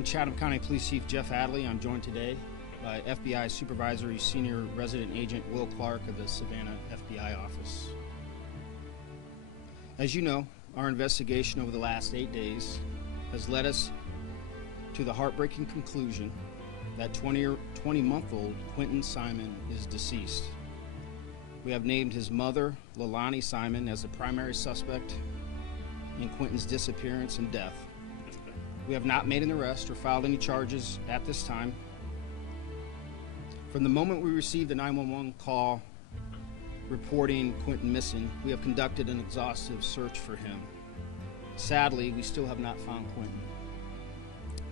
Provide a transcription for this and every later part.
I'm Chatham County Police Chief Jeff Adley. I'm joined today by FBI Supervisory Senior Resident Agent Will Clark of the Savannah FBI office. As you know, our investigation over the last 8 days has led us to the heartbreaking conclusion that 20-month-old Quinton Simon is deceased. We have named his mother, Leilani Simon, as the primary suspect in Quinton's disappearance and death. We have not made an arrest or filed any charges at this time. From the moment we received the 911 call reporting Quinton missing, we have conducted an exhaustive search for him. Sadly, we still have not found Quinton.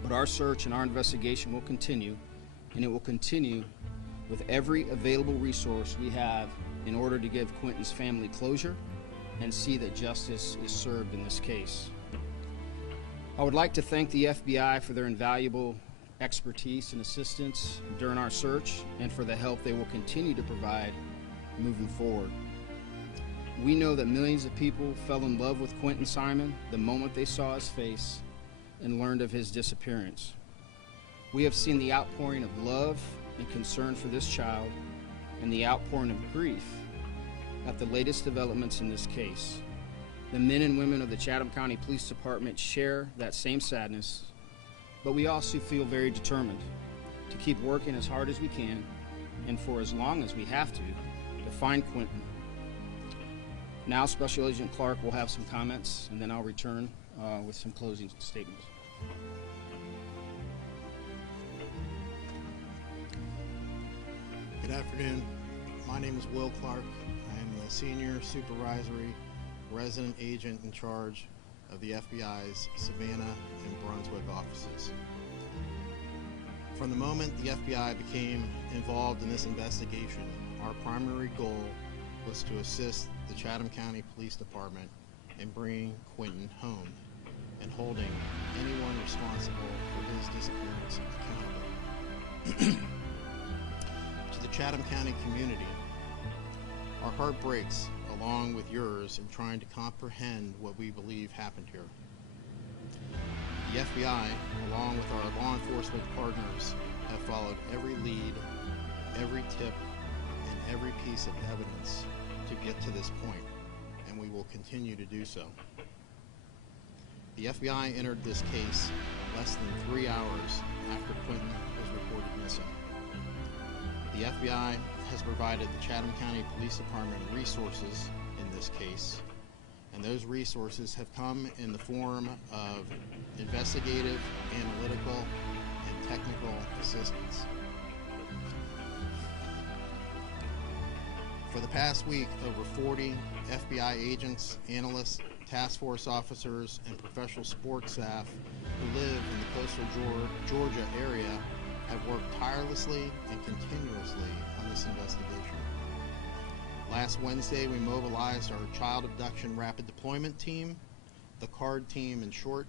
But our search and our investigation will continue, and it will continue with every available resource we have in order to give Quinton's family closure and see that justice is served in this case. I would like to thank the FBI for their invaluable expertise and assistance during our search and for the help they will continue to provide moving forward. We know that millions of people fell in love with Quinton Simon the moment they saw his face and learned of his disappearance. We have seen the outpouring of love and concern for this child and the outpouring of grief at the latest developments in this case. The men and women of the Chatham County Police Department share that same sadness, but we also feel very determined to keep working as hard as we can and for as long as we have to find Quinton. Now Special Agent Clark will have some comments, and then I'll return with some closing statements. Good afternoon. My name is Will Clark. I am the Senior Supervisory Resident Agent in charge of the FBI's Savannah and Brunswick offices. From the moment the FBI became involved in this investigation, our primary goal was to assist the Chatham County Police Department in bringing Quinton home and holding anyone responsible for his disappearance accountable. To the Chatham County community, our heart breaks along with yours in trying to comprehend what we believe happened here. The FBI, along with our law enforcement partners, have followed every lead, every tip, and every piece of evidence to get to this point, and we will continue to do so. The FBI entered this case less than 3 hours after Quinton was reported missing. The FBI has provided the Chatham County Police Department resources in this case, and those resources have come in the form of investigative, analytical, and technical assistance. For the past week, over 40 FBI agents, analysts, task force officers, and professional sports staff who live in the coastal Georgia area have worked tirelessly and continuously on this investigation. Last Wednesday, we mobilized our Child Abduction Rapid Deployment Team, the CARD team in short,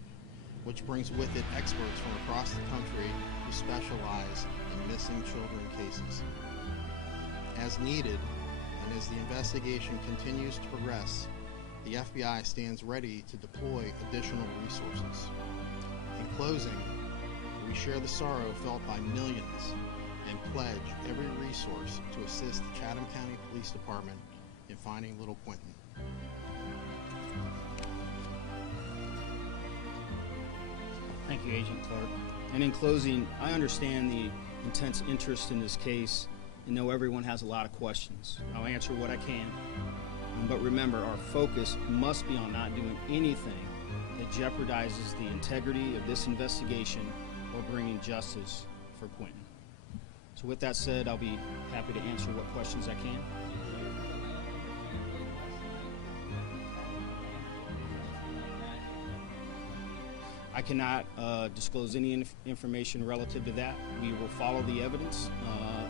which brings with it experts from across the country who specialize in missing children cases. As needed, and as the investigation continues to progress, the FBI stands ready to deploy additional resources. In closing, we share the sorrow felt by millions and pledge every resource to assist the Chatham County Police Department in finding little Quinton. Thank you, Agent Clark. And in closing, I understand the intense interest in this case and know everyone has a lot of questions. I'll answer what I can. But remember, our focus must be on not doing anything that jeopardizes the integrity of this investigation or bringing justice for Quinton. So with that said, I'll be happy to answer what questions I can. I cannot disclose any information relative to that. We will follow the evidence,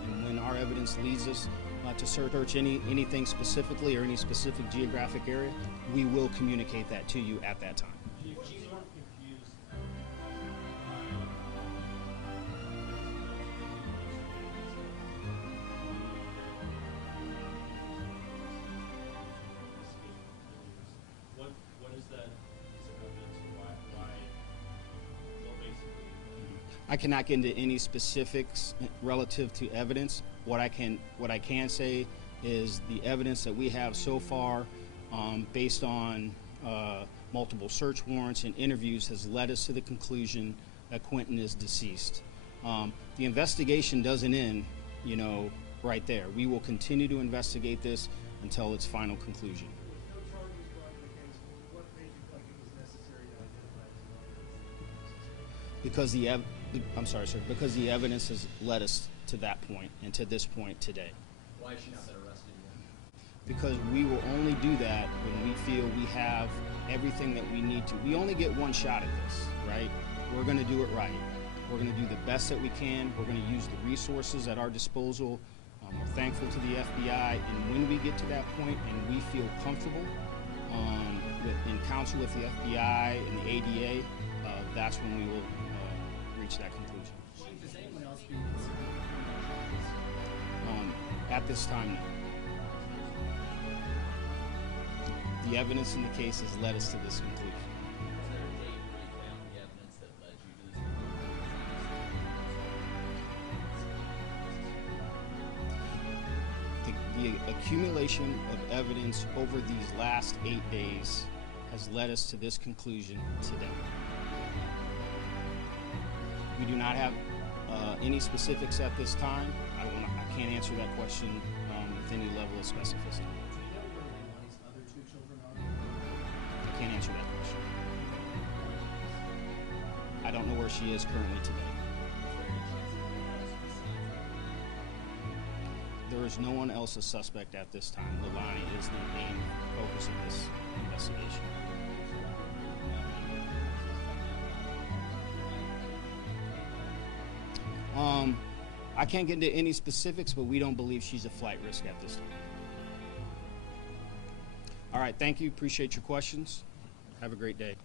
and when our evidence leads us to search anything specifically or any specific geographic area, we will communicate that to you at that time. What is that piece of evidence, and why, what basically I cannot get into any specifics relative to evidence. What I can say is the evidence that we have so far, based on multiple search warrants and interviews, has led us to the conclusion that Quinton is deceased. The investigation doesn't end, right there. We will continue to investigate this until its final conclusion. Because because the evidence has led us to that point and to this point today. Why has she not been arrested yet? Because we will only do that when we feel we have everything that we need to. We only get one shot at this, right? We're going to do it right. We're going to do the best that we can. We're going to use the resources at our disposal. We're thankful to the FBI, and when we get to that point and we feel comfortable in counsel with the FBI and the ADA, that's when we will reach that conclusion. Does anyone else be considered? At this time, no. The evidence in the case has led us to this conclusion. Is there a date where you found the evidence that led you to this conclusion? The accumulation of evidence over these last 8 days has led us to this conclusion today. We do not have any specifics at this time. I can't answer that question with any level of specificity. Do you know where Leilani's other two children are? I can't answer that question. I don't know where she is currently today. There is no one else a suspect at this time. Leilani is the main focus of this investigation. I can't get into any specifics, but we don't believe she's a flight risk at this time. All right, thank you. Appreciate your questions. Have a great day.